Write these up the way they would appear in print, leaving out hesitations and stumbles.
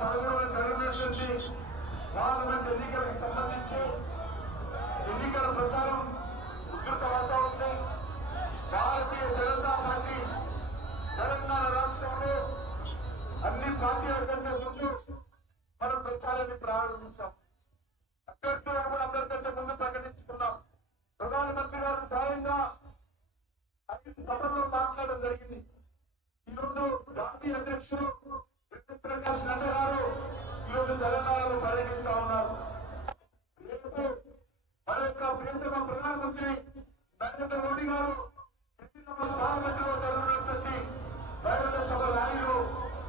పదవులను జరగనుంది పార్లమెంట్ ఎన్నికలకు సంబంధించి ఎన్నికల ప్రచారం ఉధృతమవుతా ఉంది. భారతీయ జనతా పార్టీ తెలంగాణ రాష్ట్రంలో అన్ని పార్టీల కంటే ముందు మనం ప్రచారాన్ని ప్రారంభించాం. అభ్యర్థులను కూడా అందరికంటే ముందు ప్రకటించుకున్నాం. ప్రధానమంత్రి గారు స్వయంగా 5 సభల్లో మాట్లాడడం జరిగింది. ఈరోజు జాతీయ అధ్యక్షుడు ప్రకాష్ నడ్డా గారు ఈరోజు తెలంగాణలో పర్యటిస్తా ఉన్నారు. రేపు మన యొక్క ప్రియతమ ప్రధానమంత్రి నరేంద్ర మోడీ గారు పార్లమెంట్లో జరుగుతున్నటువంటి బహిరంగ సభ ర్యాలీలో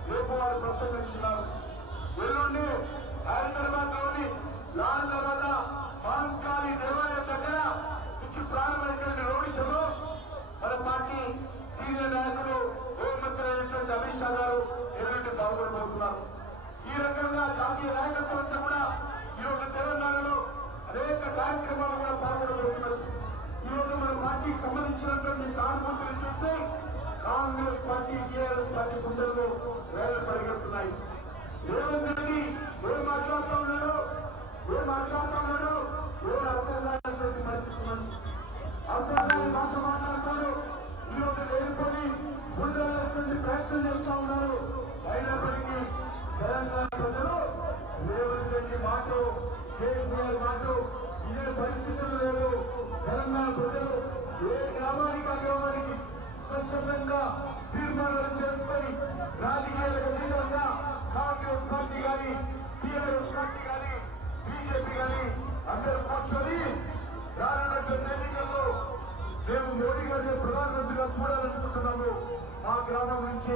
రేపు వారు ప్రసంగిస్తున్నారు. ఎల్లుండి హైదరాబాద్ లోని లాల్ దర్వాజా మహంకాళి దేవాలయం దగ్గర నుంచి ప్రారంభమైనటువంటి రోడ్ షోలో మన పార్టీ సీనియర్ నాయకులు హోంమంత్రి అయినటువంటి అమిత్ షా గారు ఎల్లుండి పాల్గొనబోతున్నారు. ఈ రకంగా జాతీయ నాయకత్వం అంతా కూడా ఈరోజు తెలంగాణలో అనేక కార్యక్రమాలు కూడా పాల్గొనబోతున్నారు. ఈరోజు మన పార్టీకి సంబంధించినటువంటి సానుభూతులు చూస్తే కాంగ్రెస్ పార్టీ టీఆర్ఎస్ పార్టీ గుండెల్లో వేలు పరిగెడుతున్నాయి. రేవంత్ రెడ్డి ఏం మాట్లాడుతూ ఉన్నాడు, ఏం అర్థం కానటువంటి పరిస్థితి ఉంది. అవసరాన్ని భాష మాట్లాడతారు. ఈరోజు లేనిపోయి ముందున్నటువంటి ప్రయత్నం చేస్తా ఉన్నారు. అయినప్పటికీ తెలంగాణ ప్రజలు రేవంత్ రెడ్డి మాట, కేసీఆర్ మాట ఇదే పరిస్థితులు లేదు. తెలంగాణ ప్రజలు ఏ గ్రామానికి స్వచ్ఛందంగా తీర్మానాలు చేసుకొని రాజకీయాలకు అతీతంగా కాంగ్రెస్ పార్టీ కానీ టీఆర్ఎస్ పార్టీ కానీ బీజేపీ కానీ అందరూ కూర్చొని రానున్నటువంటి ఎన్నికల్లో మేము మోడీ గారిని ప్రధానమంత్రిగా చూడాలనుకుంటున్నాము. మా గ్రామం నుంచి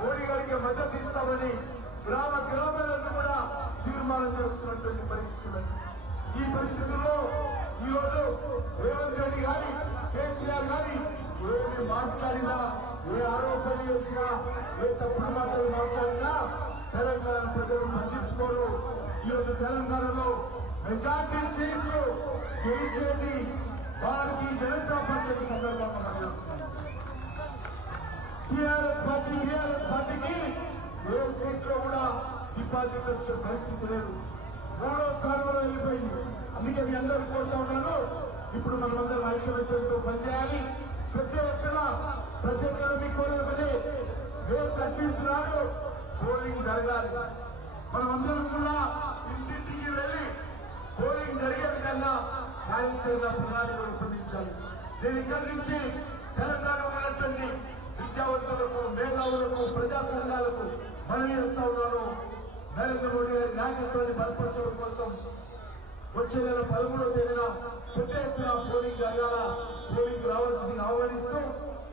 మోడీ గారికి మద్దతు ఇస్తామని గ్రామాలను కూడా తీర్మానం చేస్తున్నటువంటి పరిస్థితులు. ఈ పరిస్థితుల్లో ఈరోజు రేవంత్ రెడ్డి గాని కేసీఆర్ గాని ఏమి మాట్లాడినా, ఏ ఆరోపణలు చేసినా, ఏ తప్పుడు మాటలు మాట్లాడినా తెలంగాణ ప్రజలు పట్టించుకోరు. ఈరోజు తెలంగాణలో మెజార్టీ సీట్లు గెలిచేది భారతీయ జనతా పార్టీ సందర్భంగా పనిచేస్తున్నారు. టీఆర్ఎస్ పార్టీకి ఏ సీట్లో కూడా డిపాజిట్ వచ్చే పరిస్థితి లేదు. 3వ స్థానంలో వెళ్ళిపోయింది. అందుకే మీ అందరూ కోరుతా ఉన్నాను, ఇప్పుడు మనమందరం ఐక్యమత్యంతో పనిచేయాలి. ప్రతి ఎత్తున ప్రత్యేకంగా మీ కోరికనే మే 13 నాడు పోలింగ్ జరగాలి. మనమందరం కూడా ఇంటింటికి వెళ్ళి పోలింగ్ జరిగే విధంగా కార్యాచరణ ప్రణాళికలు రూపొందించాలి. నేను ఇక్కడి నుంచి తెలంగాణలో ఉన్నటువంటి విద్యావంతులకు, మేధావులకు, ప్రజా సంఘాలకు మనవి చేస్తా ఉన్నాను. నరేంద్ర మోడీ గారి నాయకత్వాన్ని బలపరచడం కోసం వచ్చే నెల 13వ తేదీన పెద్ద ఎత్తున పోలింగ్ జరగాల. పోలింగ్ రావాల్సింది ఆహ్వానిస్తూ